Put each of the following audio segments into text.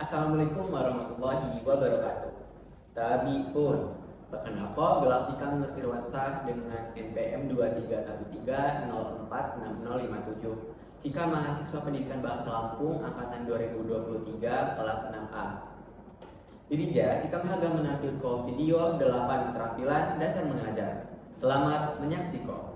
Assalamualaikum warahmatullahi wabarakatuh. Tabi pun, Bakanapa Gelasikan Nurtirwansah dengan NPM 2313046057. Jika mahasiswa pendidikan Bahasa Lampung Angkatan 2023 kelas 6A. Didija, Sikam Haga menampilkan video 8 keterampilan dasar mengajar. Selamat menyaksikan.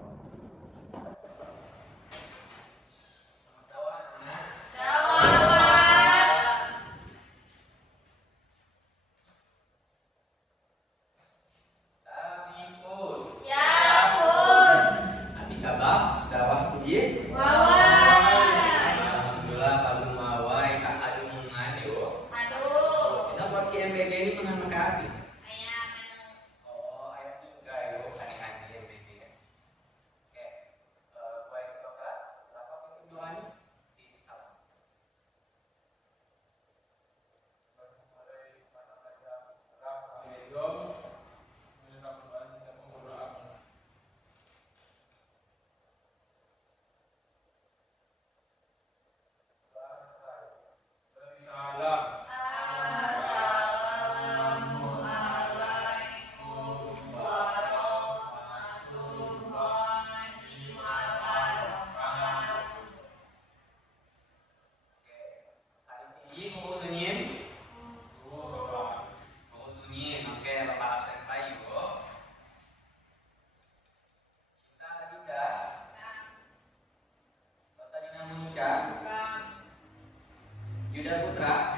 Yuda Putra,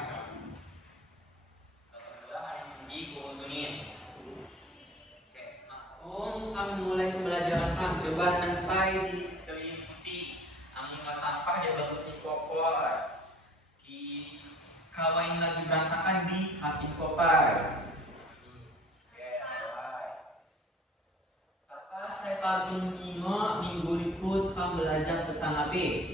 kami mulai pembelajaran kami. Coba nampai di sekeliling putih. Amun sampah dia bersih kopor. Ki kawain lagi berantakan di hati kopar. Sapa saya pagum kino minggu liput kami belajar tentang apa?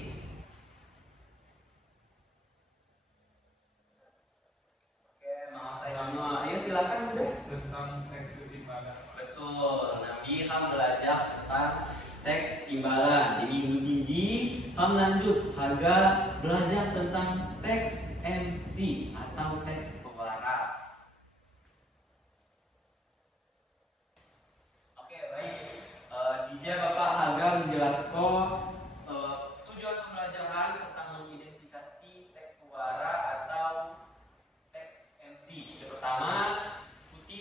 Silakan udah tentang teks timbalan. Betul. Nabi kamu belajar tentang teks timbalan. Di minggu siji kamu lanjut harga belajar tentang teks MC atau teks pewara. Oke, baik. Dija Bapak harga menjelaskan tujuan pembelajaran tentang mengidentifikasi teks pewara atau teks MC. Pertama,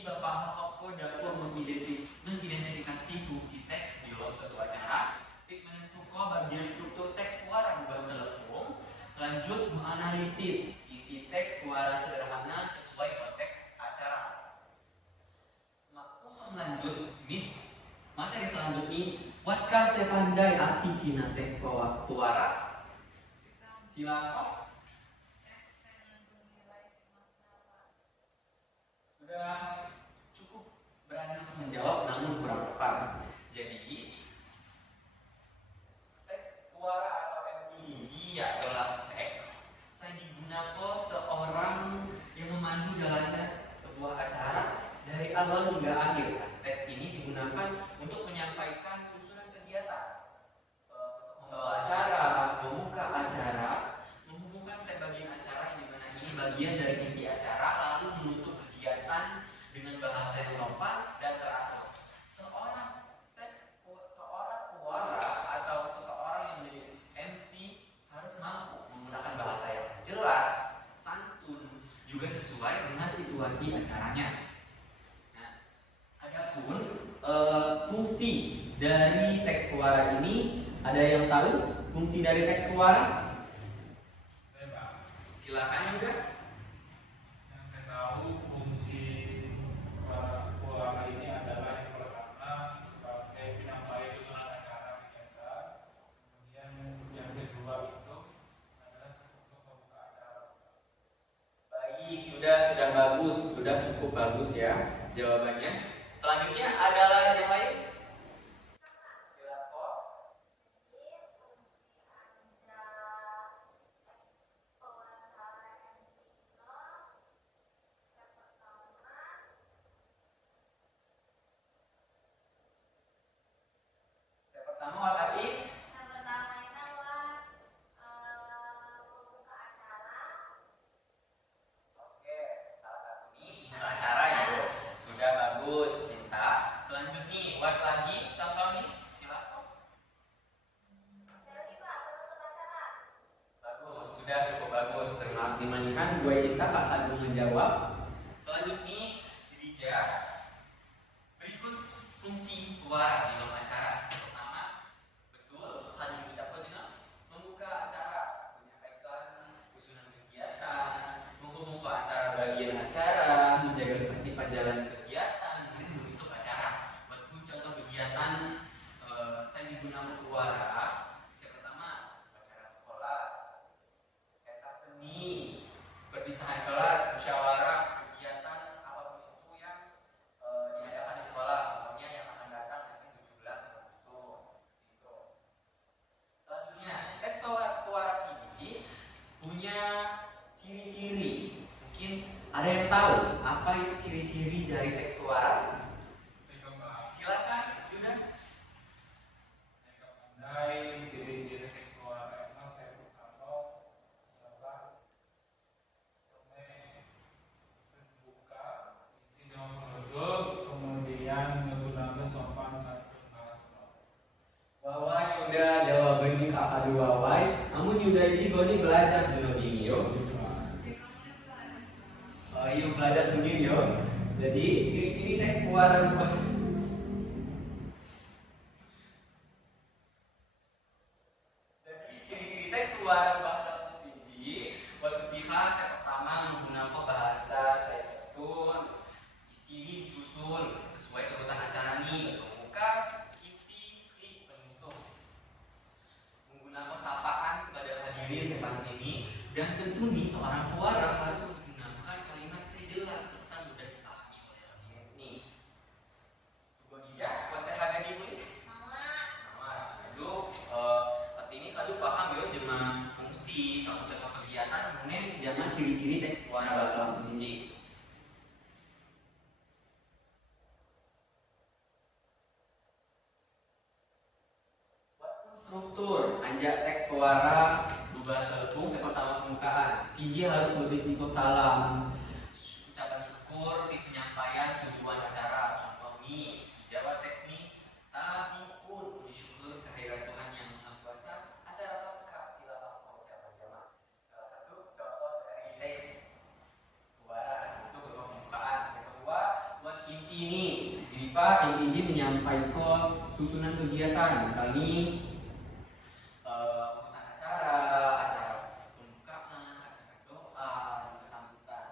Bapak Hoko dapat mengidentifikasi fungsi teks di dalam suatu acara, menentukan bagian struktur teks suara bukan selepung, lanjut menganalisis isi teks suara sederhana sesuai konteks acara. Semakin lanjut nih, materi selanjutnya, watkah saya pandai arti sina teks suara? Silakan. Sudah berani untuk menjawab namun kurang tepat. Jadi teks suara atau MCG adalah teks saya digunakan seorang yang memandu jalannya sebuah acara dari awal hingga akhir. Teks ini digunakan untuk menyampaikan susunan kegiatan, untuk membawa acara, membuka acara, menghubungkan setiap bagian acara yang dimana ini bagian dari inti acara, lalu menutup kegiatan dengan bahasa yang sopan dan teratur. Seorang pewara atau seseorang yang menjadi MC harus mampu menggunakan bahasa yang jelas, santun, juga sesuai dengan situasi acaranya. Nah, adapun fungsi dari teks pewara ini, ada yang tahu fungsi dari teks pewara? Saya Pak. Silakan juga. Yang saya tahu fungsi pewara ini adalah yang pertama sebagai penyampaian susunan acara kegiatan. Kemudian yang kedua itu adalah untuk membuka acara. Baik, sudah bagus, sudah cukup bagus ya jawabannya. Selanjutnya adalah yang lain. serengat di manihan gue cinta Kak Hadu menjawab. Selanjutnya Dija berikut fungsi pewarak di dalam acara. Pertama, betul Hadu diucapkan dengan membuka acara, menyampaikan usulan kegiatan, menghubung ke antara bagian acara, menjaga ketertiban jalan kegiatan, ini membentuk acara. Buat contoh kegiatan saya digunakan pewarak. Acara sekolah, pentas seni, perpisahan kelas, musyawarah, kegiatan apapun itu yang diadakan di sekolah, contohnya yang akan datang nanti 17 Agustus. Gitu. Selanjutnya, teks pewaras ini punya ciri-ciri. Mungkin ada yang tahu apa itu ciri-ciri dari teks pewaras? Silakan, Yuda. Saya pandai ciri-ciri teks pewarak emang saya pertama adalah membuka isi dengan penutup, kemudian menggunakan sopan santun nasional. Wawai udah jawabannya Kak Hadu Wawai. Namun Yuda juga ini belajar dulu yo. Oh iya belajar sendiri yo. Jadi ciri-ciri teks pewaras bahasa fungsi buat pihak saya pertama menggunakan bahasa saya satu isi disusun sesuai kebutuhan acara nih muka inti klik penutup menggunakan sapaan kepada hadirin saya pasti ini dan tentu nih seorang pewarak harus menggunakan kalimat saya jelas serta mudah dipahami oleh hadirin nih. Tunggu Dija, buat saya harga dimulai. Ini kalian paham ya jema fungsi contoh-contoh kegiatan kemudian jema ciri-ciri teks pewarak bahasa fungsi. Buat struktur anjak teks pewarak bahasa lepung saya pertama pembukaan. Siji harus berisiko salam, ucapan syukur, penyampaian tujuan acara. Contoh nih, jawab teks nih. Tapi pun puji syukur kehadiran Tuhan yang Maha Kuasa. Acara lengkap tilawah jamaah. Salah satu contoh dari teks pewarak itu berupa pembukaan. Yang kedua, buat inti ini. Jadi Pak, inti menyampaikan susunan kegiatan. Misalnya urutan acara pembukaan, acara doa, juga sambutan.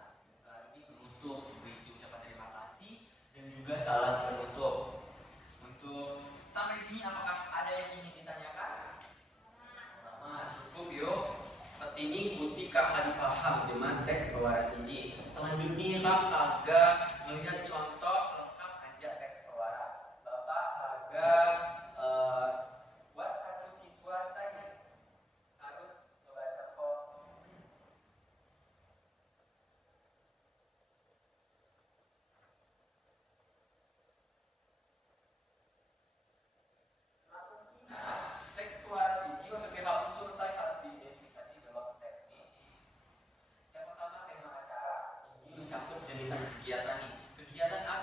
Selanjutnya penutup berisi ucapan terima kasih dan juga salam penutup. Untuk sampai sini apakah ada yang ingin ditanyakan? Cukup yuk. Seperti ini ikuti Kak Hadi paham jemaat teks pewaras ini. Selanjutnya Kak agak melihat contoh lengkap anjak teks pewaras. Bapak agak buat satu siswa saja harus membaca kok. Teks pewaras ini untuk pihak unsur saya harus diidentifikasi dalam teks ini. Yang pertama tema acara. Ini mencakup jenisan kegiatan nih. Kegiatan apa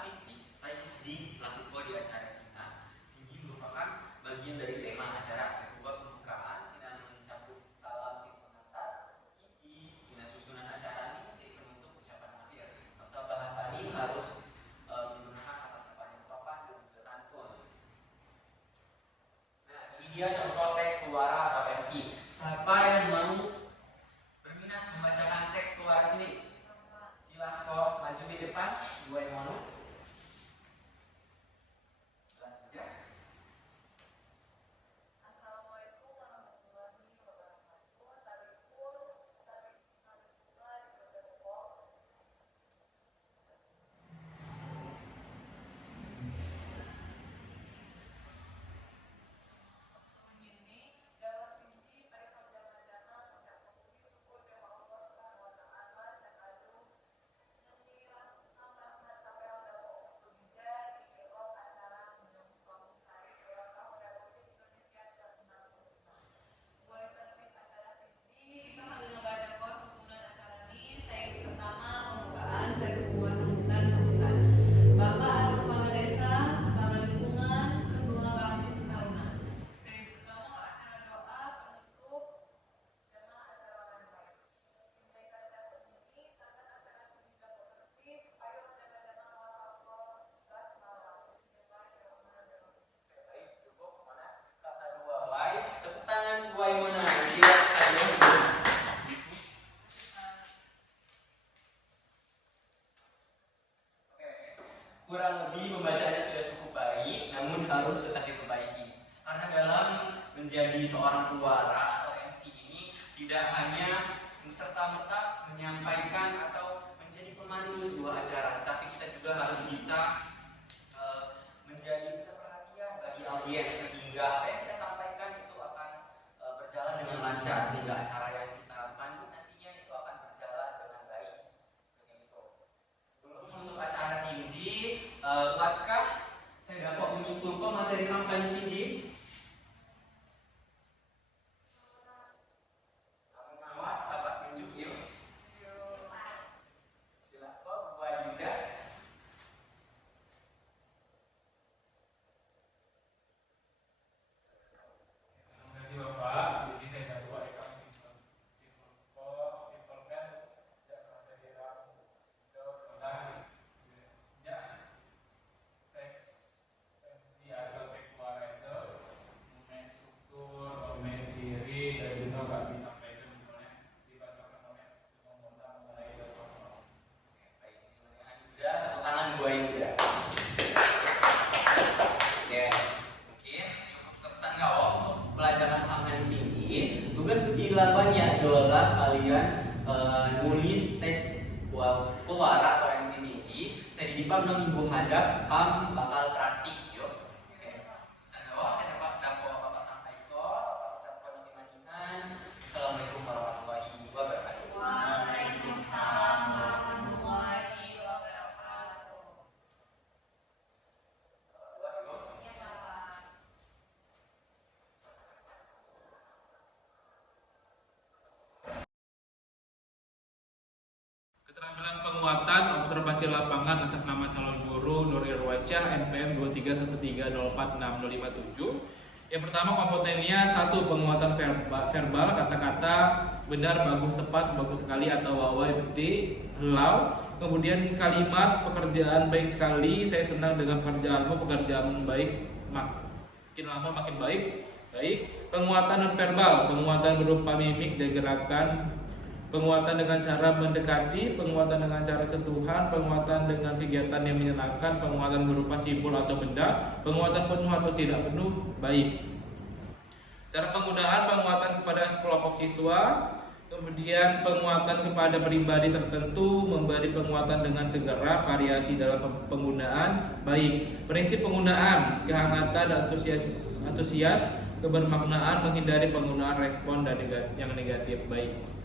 nulis teks pewara atau MCCG saya didipam nang minggu hadap ham bakal praktik yo. Oke. Saya dapat Bapak sampaikan, Bapak ucapkan iman-iman. Assalamualaikum warahmatullahi wabarakatuh. Waalaikumsalam warahmatullahi wabarakatuh. Ya, Bapak. Keterampilan penguatan observasi lapangan atas nama calon guru Nur Irwacah NPM 231304657. Yang pertama komponennya 1 penguatan verbal kata-kata benar, bagus, tepat, bagus sekali atau wawai, beti, helau. Kemudian kalimat pekerjaan baik sekali, saya senang dengan pekerjaanmu, pekerjaan baik, makin lama makin baik. Baik. Penguatan non verbal, penguatan berupa mimik dan gerakan, penguatan dengan cara mendekati, penguatan dengan cara sentuhan, penguatan dengan kegiatan yang menyenangkan, penguatan berupa simbol atau benda, penguatan penuh atau tidak penuh, baik. Cara penggunaan penguatan kepada sekelompok siswa, kemudian penguatan kepada pribadi tertentu, memberi penguatan dengan segera, variasi dalam penggunaan, baik. Prinsip penggunaan, kehangatan dan antusias, kebermaknaan, menghindari penggunaan respon dan yang negatif, baik.